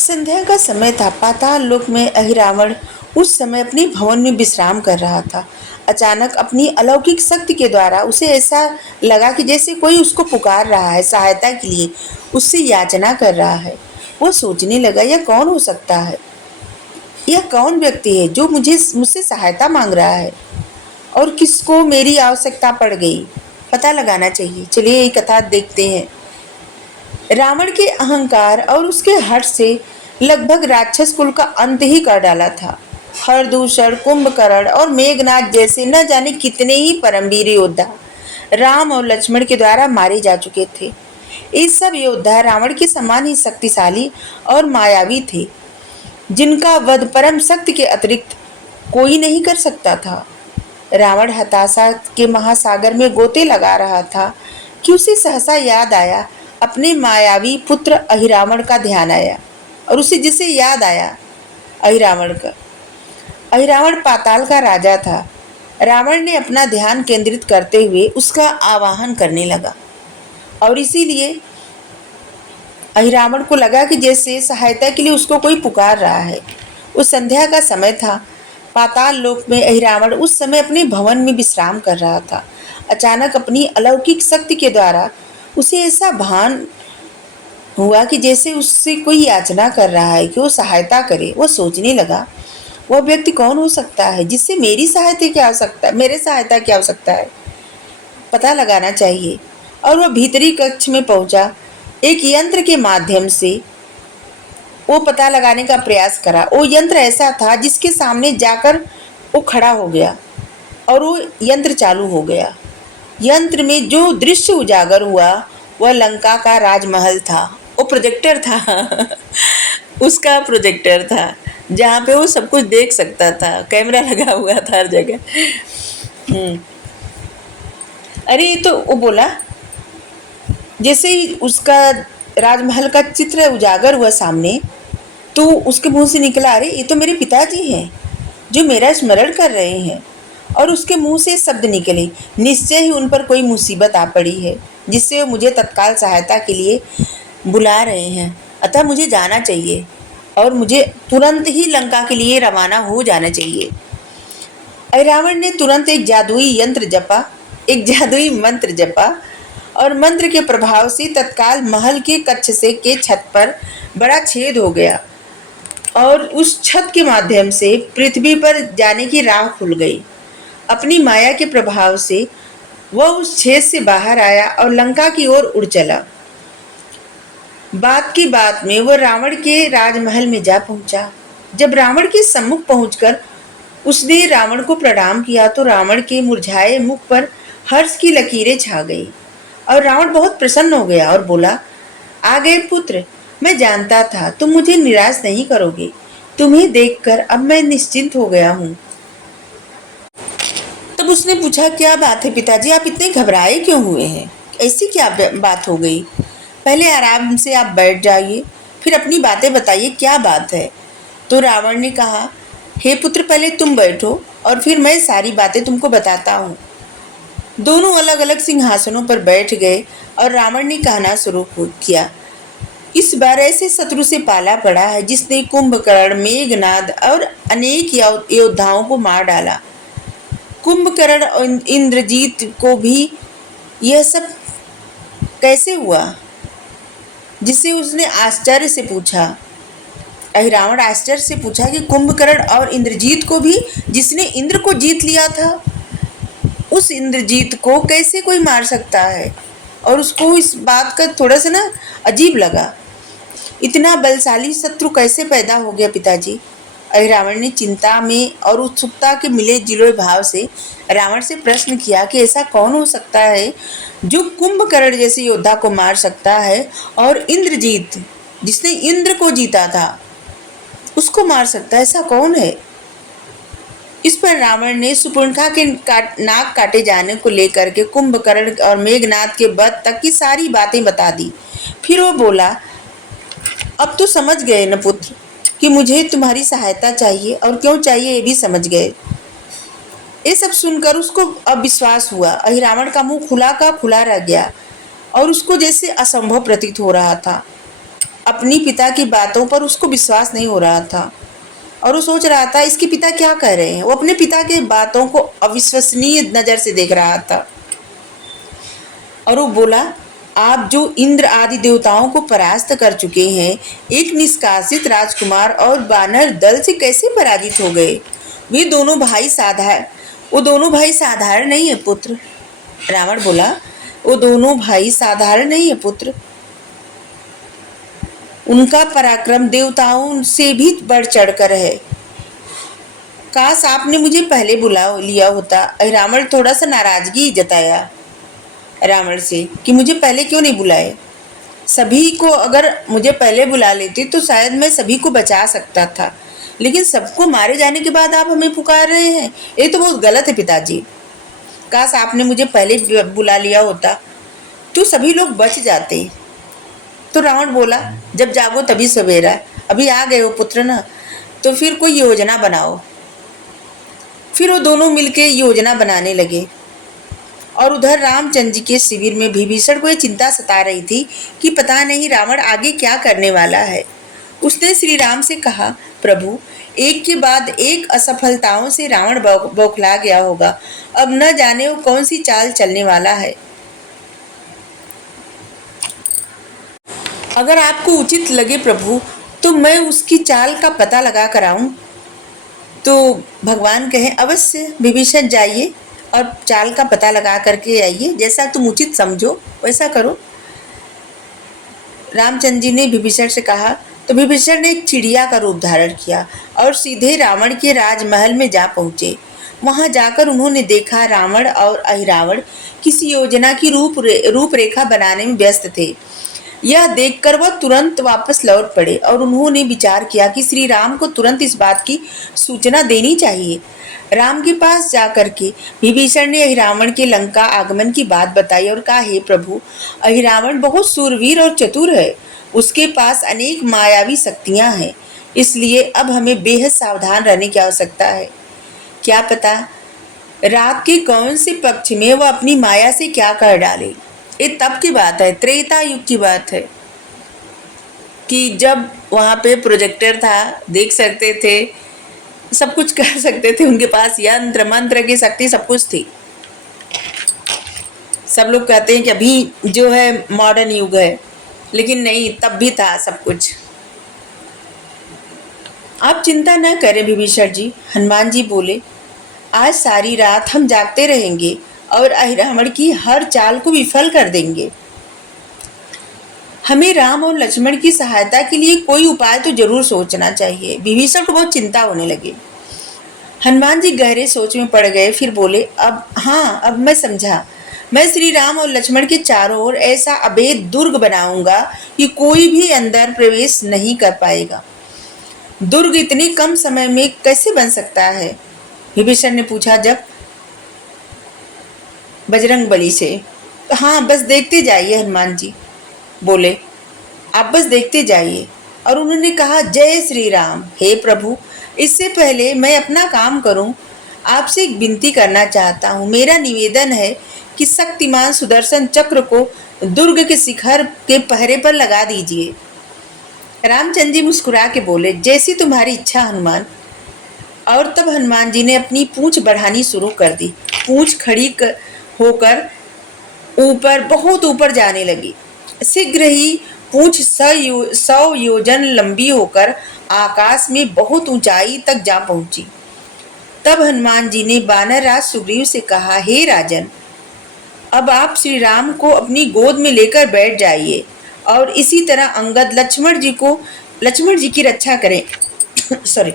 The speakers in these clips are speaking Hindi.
संध्या का समय था। पाताल लोक में अहिरावण उस समय अपने भवन में विश्राम कर रहा था। अचानक अपनी अलौकिक शक्ति के द्वारा उसे ऐसा लगा कि जैसे कोई उसको पुकार रहा है, सहायता के लिए उससे याचना कर रहा है। वो सोचने लगा, यह कौन हो सकता है? यह कौन व्यक्ति है जो मुझसे सहायता मांग रहा है और किसको मेरी आवश्यकता पड़ गई? पता लगाना चाहिए। चलिए ये कथा देखते हैं। रावण के अहंकार और उसके हर्ष से लगभग राक्षस कुल का अंत ही कर डाला था। हरदूषण, कुंभकर्ण और मेघनाथ जैसे न जाने कितने ही परमवीर योद्धा राम और लक्ष्मण के द्वारा मारे जा चुके थे। ये सब योद्धा रावण के समान ही शक्तिशाली और मायावी थे, जिनका वध परम शक्ति के अतिरिक्त कोई नहीं कर सकता था। रावण हताशा के महासागर में गोते लगा रहा था कि उसे सहसा याद आया, अपने मायावी पुत्र अहिरावण का ध्यान आया। और उसे जिसे याद आया अहिरावण का, अहिरावण पाताल का राजा था। रावण ने अपना ध्यान केंद्रित करते हुए उसका आवाहन करने लगा और इसीलिए अहिरावण को लगा कि जैसे सहायता के लिए उसको कोई पुकार रहा है। उस संध्या का समय था। पाताल लोक में अहिरावण उस समय अपने भवन में विश्राम कर रहा था। अचानक अपनी अलौकिक शक्ति के द्वारा उसे ऐसा भान हुआ कि जैसे उससे कोई याचना कर रहा है कि वो सहायता करे। वो सोचने लगा, वह व्यक्ति कौन हो सकता है जिससे मेरे सहायता की आवश्यकता है? पता लगाना चाहिए। और वह भीतरी कक्ष में पहुंचा। एक यंत्र के माध्यम से वो पता लगाने का प्रयास करा। वो यंत्र ऐसा था जिसके सामने जाकर वो खड़ा हो गया और वो यंत्र चालू हो गया। यंत्र में जो दृश्य उजागर हुआ वह लंका का राजमहल था। वो प्रोजेक्टर था उसका प्रोजेक्टर था, जहाँ पे वो सब कुछ देख सकता था। कैमरा लगा हुआ था हर जगह। अरे ये तो वो बोला, जैसे ही उसका राजमहल का चित्र उजागर हुआ सामने, तो उसके मुंह से निकला, अरे ये तो मेरे पिताजी हैं जो मेरा स्मरण कर रहे हैं। और उसके मुंह से शब्द निकले, निश्चय ही उन पर कोई मुसीबत आ पड़ी है जिससे वो मुझे तत्काल सहायता के लिए बुला रहे हैं। अतः मुझे जाना चाहिए और मुझे तुरंत ही लंका के लिए रवाना हो जाना चाहिए। रावण ने तुरंत एक जादुई मंत्र जपा और मंत्र के प्रभाव से तत्काल महल के कक्ष से के छत पर बड़ा छेद हो गया और उस छत के माध्यम से पृथ्वी पर जाने की राह खुल गई। अपनी माया के प्रभाव से वह उस छेद से बाहर आया और लंका की ओर उड़ चला। बात की बात में वह रावण के राजमहल में जा पहुंचा। जब रावण के सम्मुख पहुंचकर उसने रावण को प्रणाम किया तो रावण के मुरझाए मुख पर हर्ष की लकीरें छा गई और रावण बहुत प्रसन्न हो गया और बोला, आ गए पुत्र, मैं जानता था तुम मुझे निराश नहीं करोगे। तुम्हें देखकर अब मैं निश्चिंत हो गया हूँ। तब उसने पूछा, क्या बात है पिताजी, आप इतने घबराए क्यों हुए हैं? ऐसी क्या बात हो गई? पहले आराम से आप बैठ जाइए, फिर अपनी बातें बताइए, क्या बात है? तो रावण ने कहा, हे पुत्र, पहले तुम बैठो और फिर मैं सारी बातें तुमको बताता हूँ। दोनों अलग अलग सिंहासनों पर बैठ गए और रावण ने कहना शुरू किया, इस बार ऐसे शत्रु से पाला पड़ा है जिसने कुंभकर्ण, मेघनाद और अनेक योद्धाओं को मार डाला। कुंभकर्ण और इंद्रजीत को भी यह सब कैसे हुआ? जिससे उसने आश्चर्य से पूछा। अहिरावण आश्चर्य से पूछा कि कुंभकर्ण और इंद्रजीत को भी, जिसने इंद्र को जीत लिया था, उस इंद्रजीत को कैसे कोई मार सकता है? और उसको इस बात का थोड़ा सा ना अजीब लगा, इतना बलशाली शत्रु कैसे पैदा हो गया पिताजी? अहिरावण ने चिंता में और उत्सुकता के मिले जुले भाव से रावण से प्रश्न किया कि ऐसा कौन हो सकता है जो कुंभकर्ण जैसे योद्धा को मार सकता है और इंद्रजीत, जिसने इंद्र को जीता था, उसको मार सकता है? ऐसा कौन है? इस पर रावण ने सुपर्णखा के नाक काटे जाने को लेकर के कुंभकर्ण और मेघनाद के वध तक की सारी बातें बता दी। फिर वो बोला, अब तो समझ गए न पुत्र कि मुझे तुम्हारी सहायता चाहिए, और क्यों चाहिए ये भी समझ गए। ये सब सुनकर उसको अब विश्वास हुआ। अहिरावण का मुंह खुला का खुला रह गया और उसको जैसे असंभव प्रतीत हो रहा था। अपनी पिता की बातों पर उसको विश्वास नहीं हो रहा था और वो सोच रहा था इसके पिता क्या कह रहे हैं। वो अपने पिता की बातों को अविश्वसनीय नज़र से देख रहा था और वो बोला, आप जो इंद्र आदि देवताओं को परास्त कर चुके हैं, एक निष्कासित राजकुमार और वानर दल से कैसे पराजित हो गए? वो दोनों भाई साधारण नहीं है पुत्र। रावण बोला, वो दोनों भाई साधारण नहीं है पुत्र। उनका पराक्रम देवताओं से भी बढ़ चढ़कर है। काश आपने मुझे पहले बुला लिया होता। रावण थोड़ा सा नाराजगी जताया रावण से कि मुझे पहले क्यों नहीं बुलाए। सभी को अगर मुझे पहले बुला लेते तो शायद मैं सभी को बचा सकता था, लेकिन सबको मारे जाने के बाद आप हमें पुकार रहे हैं, ये तो बहुत गलत है पिताजी। काश आपने मुझे पहले बुला लिया होता तो सभी लोग बच जाते। तो रावण बोला, जब जागो तभी सवेरा। अभी आ गए हो पुत्र ना, तो फिर कोई योजना बनाओ। फिर वो दोनों मिलके योजना बनाने लगे और उधर रामचंद्र जी के शिविर में विभीषण को ये चिंता सता रही थी कि पता नहीं रावण आगे क्या करने वाला है। उसने श्री राम से कहा, प्रभु, एक के बाद एक असफलताओं से रावण बौखला गया होगा। अब न जाने वो कौन सी चाल चलने वाला है। अगर आपको उचित लगे प्रभु, तो मैं उसकी चाल का पता लगा कर आऊं। तो भगवान कहें, अवश्य विभीषण जाइए और चाल का पता लगा करके आइए, जैसा तुम उचित समझो वैसा करो। रामचंद्र जी ने विभीषण से कहा। तो विभीषण ने एक चिड़िया का रूप धारण किया और सीधे रावण के राजमहल में जा पहुंचे। वहां जाकर उन्होंने देखा रावण और अहिरावण किसी योजना की रूपरेखा बनाने में व्यस्त थे। यह देखकर वह तुरंत वापस लौट पड़े और उन्होंने विचार किया कि श्री राम को तुरंत इस बात की सूचना देनी चाहिए। राम के पास जाकर के विभीषण ने अहिरावण के लंका आगमन की बात बताई और कहा, हे प्रभु, अहिरावण बहुत सूरवीर और चतुर है। उसके पास अनेक मायावी शक्तियां हैं, इसलिए अब हमें बेहद सावधान रहने की आवश्यकता है। क्या पता रात के कौन से पक्ष में वह अपनी माया से क्या कर डाले। ये तब की बात है, त्रेता युग की बात है कि जब वहाँ पे प्रोजेक्टर था, देख सकते थे, सब कुछ कर सकते थे। उनके पास यंत्र मंत्र की शक्ति सब कुछ थी। सब लोग कहते हैं कि अभी जो है मॉडर्न युग है, लेकिन नहीं, तब भी था सब कुछ। आप चिंता न करें विभीषण जी, हनुमान जी बोले, आज सारी रात हम जागते रहेंगे और अहिरावण की हर चाल को विफल कर देंगे। हमें राम और लक्ष्मण की सहायता के लिए कोई उपाय तो जरूर सोचना चाहिए। विभीषण को बहुत चिंता होने लगी। हनुमान जी गहरे सोच में पड़ गए। फिर बोले, अब मैं समझा। मैं श्री राम और लक्ष्मण के चारों ओर ऐसा अभेद दुर्ग बनाऊंगा कि कोई भी अंदर प्रवेश नहीं कर पाएगा। दुर्ग इतने कम समय में कैसे बन सकता है? विभीषण ने पूछा जब बजरंगबली से। तो हाँ, बस देखते जाइए, हनुमान जी बोले, आप बस देखते जाइए। और उन्होंने कहा, जय श्री राम। हे प्रभु, इससे पहले मैं अपना काम करूं, आपसे एक विनती करना चाहता हूं। मेरा निवेदन है कि शक्तिमान सुदर्शन चक्र को दुर्ग के शिखर के पहरे पर लगा दीजिए। रामचंद्र जी मुस्कुरा के बोले, जैसी तुम्हारी इच्छा हनुमान। और तब हनुमान जी ने अपनी पूंछ बढ़ानी शुरू कर दी। पूंछ खड़ी होकर ऊपर, बहुत ऊपर जाने लगी। शीघ्र ही पूंछ 100 योजन लंबी होकर आकाश में बहुत ऊंचाई तक जा पहुंची। तब हनुमान जी ने वानर राज सुग्रीव से कहा, हे राजन, अब आप श्री राम को अपनी गोद में लेकर बैठ जाइए और इसी तरह अंगद लक्ष्मण जी की रक्षा करें। सॉरी।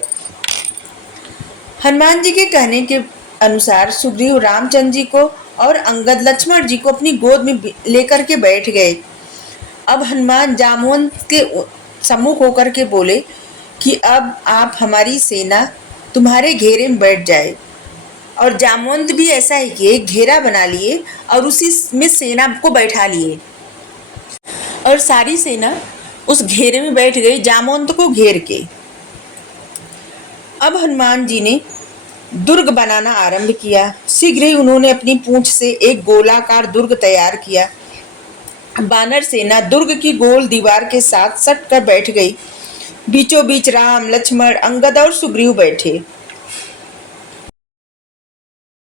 हनुमान जी के कहने के अनुसार सुग्रीव रामचंद्र जी को और अंगद लक्ष्मण जी को अपनी गोद में लेकर के बैठ गए। अब हनुमान जामवंत के सम्मुख होकर के बोले कि अब आप हमारी सेना तुम्हारे घेरे में बैठ जाए। और जामवंत भी ऐसा ही किए, घेरा बना लिए और उसी में सेना को बैठा लिए और सारी सेना उस घेरे में बैठ गई, जामवंत को घेर के। अब हनुमान जी ने दुर्ग बनाना आरंभ किया। शीघ्र ही उन्होंने अपनी पूंछ से एक गोलाकार दुर्ग तैयार किया बानर सेना दुर्ग की गोल दीवार के साथ सट कर बैठ गई। बीचों बीच राम, लक्ष्मण, अंगद और सुग्रीव बैठे।